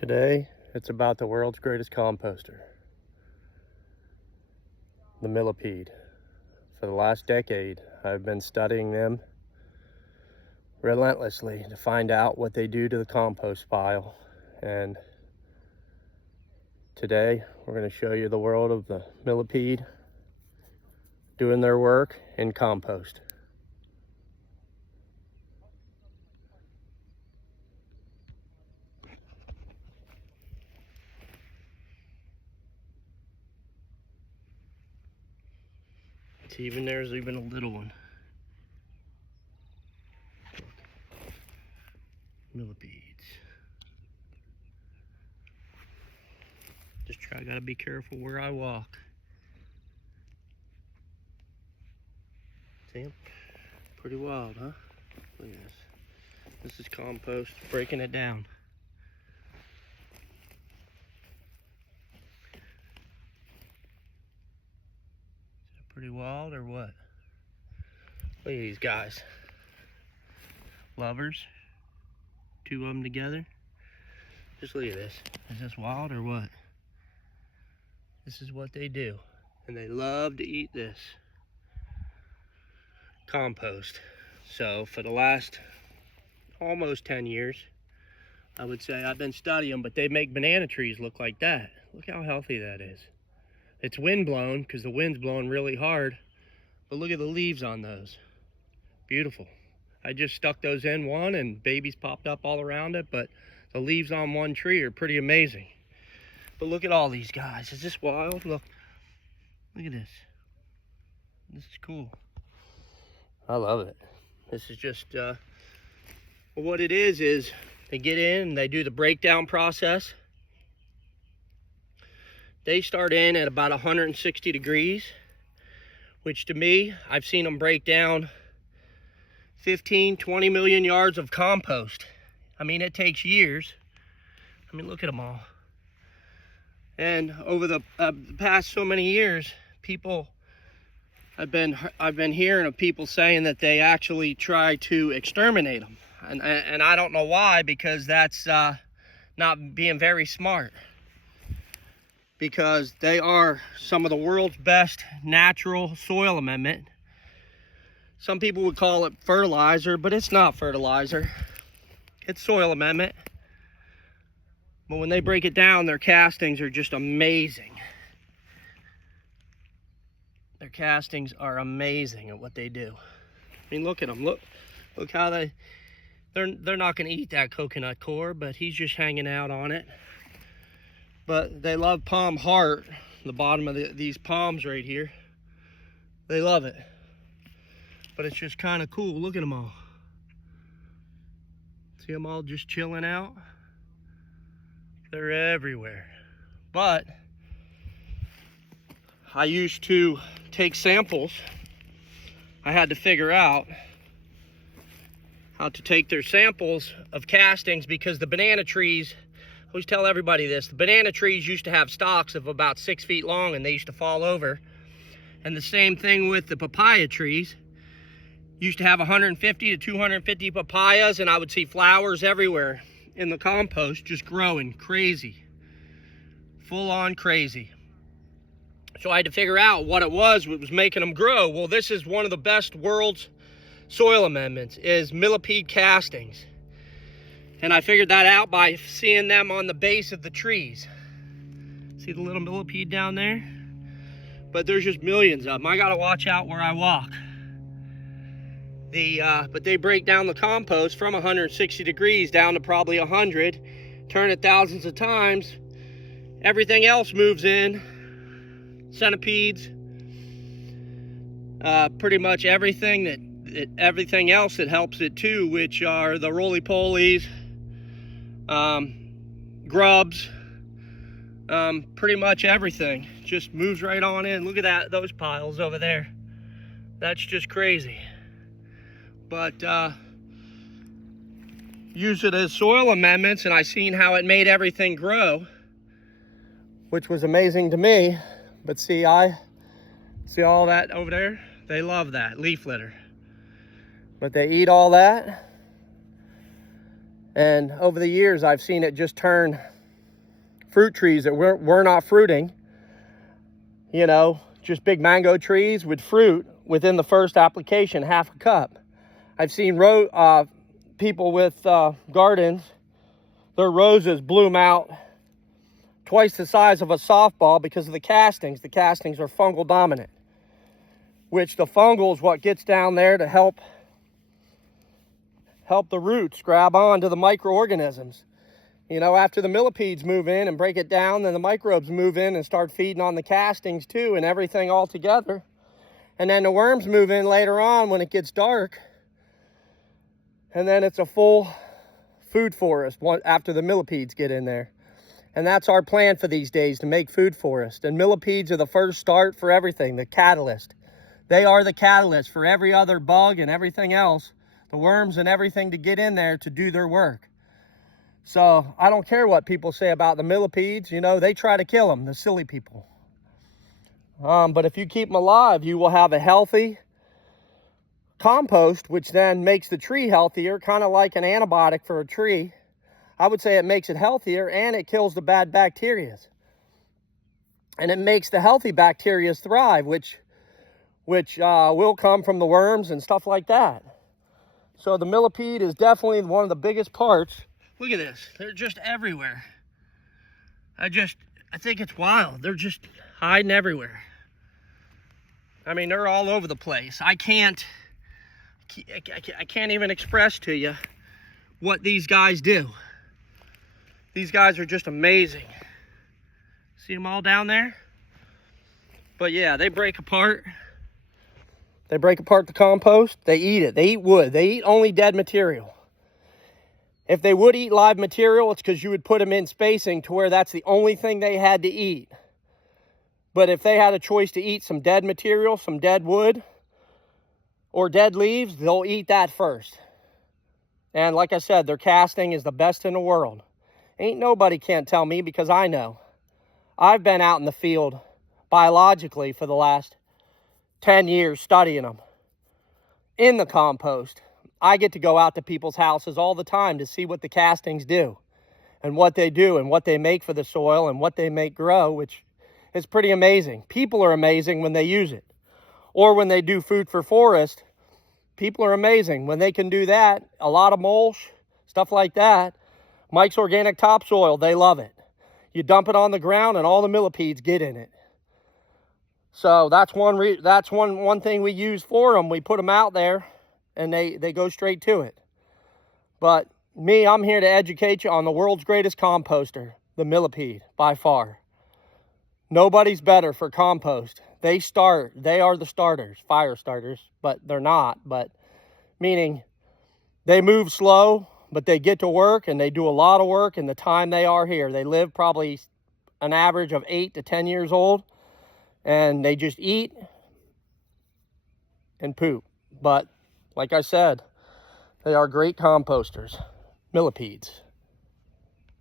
Today, it's about the world's greatest composter, the millipede. For the last decade, I've been studying them relentlessly to find out what they do to the compost pile. And today, we're going to show you the world of the millipede doing their work in compost. There's even a little one. Millipedes. Gotta be careful where I walk. See 'em? Pretty wild, huh? Look at this. This is compost, breaking it down. Pretty wild or what? Look at these guys. Lovers. Two of them together. Just look at this. Is this wild or what? This is what they do. And they love to eat this compost. So for the last almost 10 years, I would say I've been studying them, but they make banana trees look like that. Look how healthy that is. It's wind blown because the wind's blowing really hard, but look at the leaves on those. Beautiful. I just stuck those in one and babies popped up all around it, but the leaves on one tree are pretty amazing. But look at all these guys. Is this wild? Look at this. This is cool. I love it. This is just, what it is they get in and they do the breakdown process. They start in at about 160 degrees, which to me, I've seen them break down 15, 20 million yards of compost. I mean, it takes years. I mean, look at them all. And over the past so many years, I've been hearing of people saying that they actually try to exterminate them. And I don't know why, because that's not being very smart. Because they are some of the world's best natural soil amendment. Some people would call it fertilizer, but it's not fertilizer. It's soil amendment. But when they break it down, their castings are just amazing. Their castings are amazing at what they do. I mean, look at them. Look how they're not going to eat that coconut core, but he's just hanging out on it. But they love palm heart, the bottom of these palms right here. They love it. But it's just kind of cool. Look at them all. See them all just chilling out? They're everywhere. But I used to take samples. I had to figure out how to take their samples of castings, because the banana trees, I always tell everybody this, the banana trees used to have stalks of about 6 feet long and they used to fall over. And the same thing with the papaya trees. Used to have 150 to 250 papayas, and I would see flowers everywhere in the compost, just growing crazy. Full on crazy. So I had to figure out what it was making them grow. Well, this is one of the best world's soil amendments, is millipede castings. And I figured that out by seeing them on the base of the trees. See the little millipede down there? But there's just millions of them. I gotta watch out where I walk. But they break down the compost from 160 degrees down to probably 100, turn it thousands of times. Everything else moves in. Centipedes, pretty much everything else that helps it too, which are the roly-polies, grubs, pretty much everything just moves right on in. Look at those piles over there. That's just crazy. But use it as soil amendments, and I seen how it made everything grow, which was amazing to me. But see all that over there? They love that leaf litter. But they eat all that. And over the years, I've seen it just turn fruit trees that were not fruiting, you know, just big mango trees with fruit within the first application, half a cup. I've seen people with gardens, their roses bloom out twice the size of a softball because of the castings. The castings are fungal dominant, which the fungal is what gets down there to help the roots grab on to the microorganisms. You know, after the millipedes move in and break it down, then the microbes move in and start feeding on the castings too and everything all together. And then the worms move in later on when it gets dark. And then it's a full food forest after the millipedes get in there. And that's our plan for these days, to make food forest. And millipedes are the first start for everything, the catalyst. They are the catalyst for every other bug and everything else, the worms and everything, to get in there to do their work. So I don't care what people say about the millipedes. You know, they try to kill them, the silly people. But if you keep them alive, you will have a healthy compost, which then makes the tree healthier, kind of like an antibiotic for a tree. I would say it makes it healthier, and it kills the bad bacteria. And it makes the healthy bacteria thrive, which will come from the worms and stuff like that. So the millipede is definitely one of the biggest parts. Look at this. They're just everywhere. I think it's wild. They're just hiding everywhere. I mean, they're all over the place. I can't even express to you what these guys do. These guys are just amazing. See them all down there? But yeah, they break apart. They break apart the compost. They eat it. They eat wood. They eat only dead material. If they would eat live material, it's because you would put them in spacing to where that's the only thing they had to eat. But if they had a choice to eat some dead material, some dead wood, or dead leaves, they'll eat that first. And like I said, their casting is the best in the world. Ain't nobody can't tell me, because I know. I've been out in the field biologically for the last 10 years studying them in the compost. I get to go out to people's houses all the time to see what the castings do and what they do and what they make for the soil and what they make grow, which is pretty amazing. People are amazing when they use it. Or when they do food for forest, people are amazing. When they can do that, a lot of mulch, stuff like that, Mike's Organic Topsoil, they love it. You dump it on the ground and all the millipedes get in it. So that's one thing we use for them. We put them out there and they go straight to it. But me, I'm here to educate you on the world's greatest composter, the millipede, by far. Nobody's better for compost. They are the starters, fire starters, but they're not. But meaning they move slow, but they get to work and they do a lot of work in the time they are here. They live probably an average of 8 to 10 years old, and they just eat and poop. But like I said, they are great composters, millipedes.